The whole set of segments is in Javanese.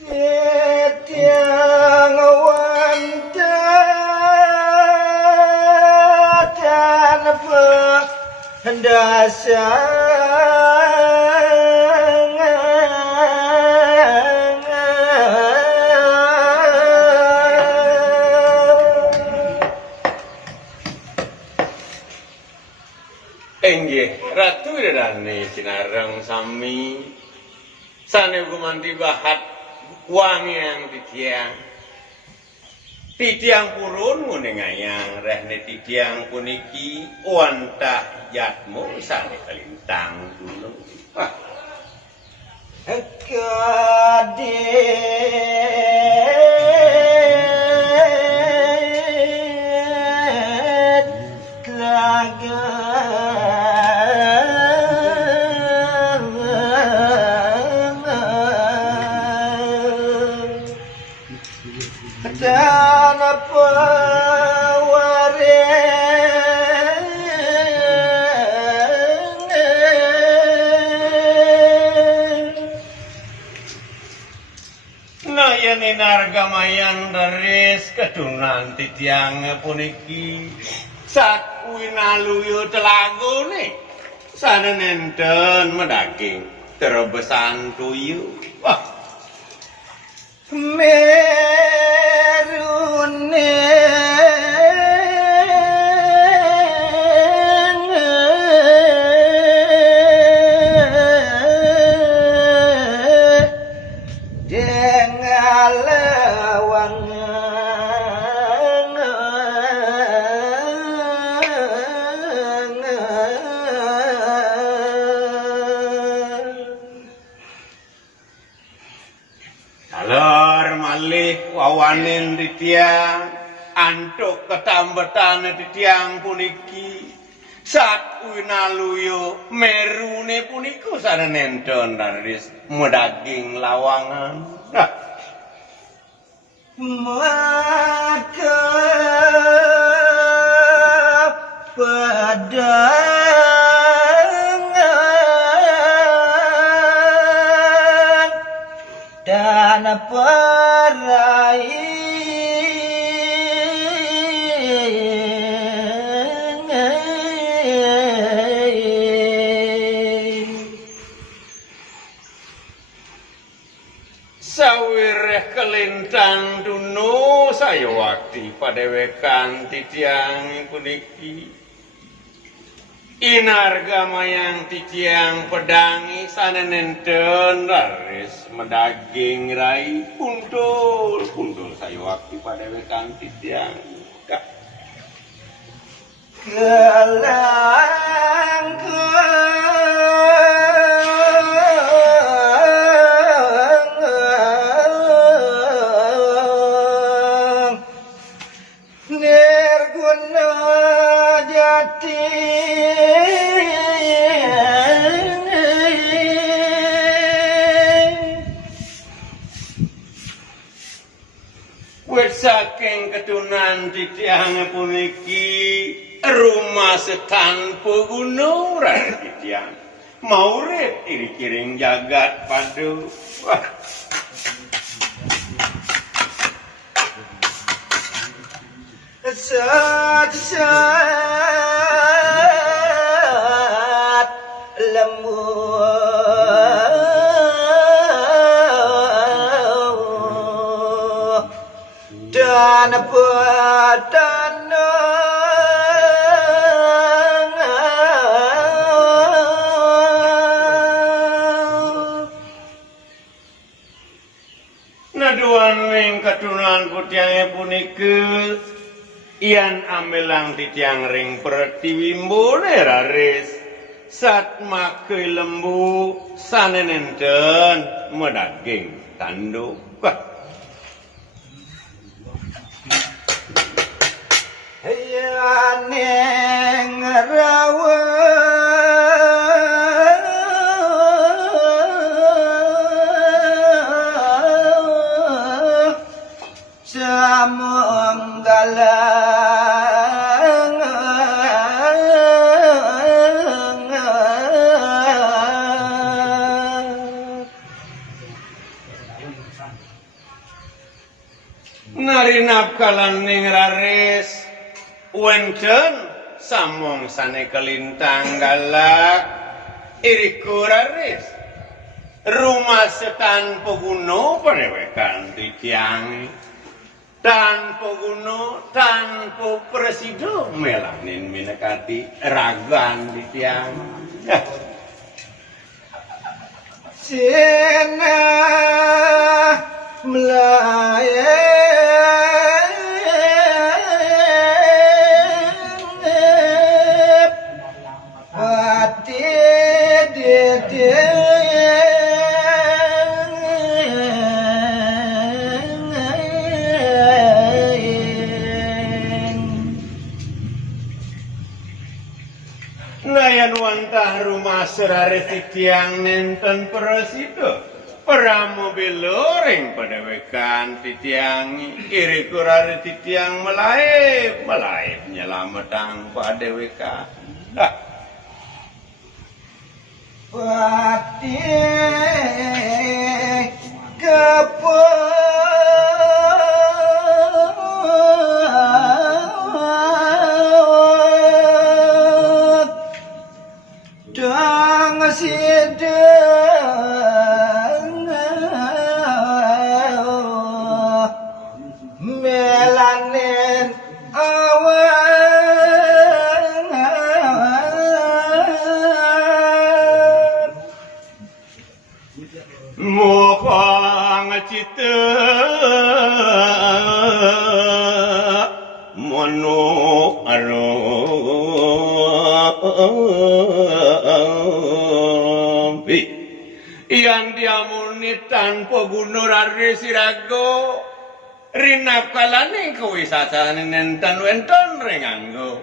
tiang wantan Enggih, Ratu Irani Cinareng sami sane gumanti bahat wangi yang titiang purun nguningayang rehne titiang puniki wantah yatmu sane kalintang dulu. kadet telaga dan Nayani nargamayang daris ketunan titiang puniki sak winaluyo telagone sana nenten medaging terobesan tuyu. Wah, merune dengan alor malih wawanin titiang antuk ketambetan titiang puniki sak winaluyo merune puniku sana nenten daris medaging lawangan. maka pedangan dan perai sawireh kelintang duno saya wakti padewekan titiang puniki inargamayang titiang pedangi sana nenten daris medaging rai puntul saya wakti padewekan titiang nirguna jati wit saking ketunan titiang puniki rumah setanpa gunung rai titiang maurip iri-kiring jagat padu. Wah, saat lemah dan naduan ning ketunan putiange punike ian amelang titiang ring pertiwimbone raris sat make lembu sanenenten medaging tanduk. neng rawa samenggalang narinap kalaning raris wenten samong sane kelintang galak iriku raris rumah setan peguno penewekan titiang tanpa guno tanpa presido melanin minekati ragan titiang Sina melayep hati nayan wantah rumah serare titiang nenten presido pramu beloring pedewekan titiang iri kurare titiang melaip nyelametang padewekan hati kepot dang sidang melanin awan mohang cita mono arompi yang diamuni tanpa gunur ari sirago rinap kalaning kewisatan nenten wenton renganggo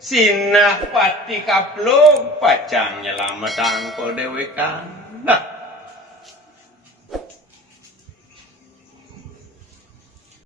sinah pati kaplog pacang nyelametang ko dewekan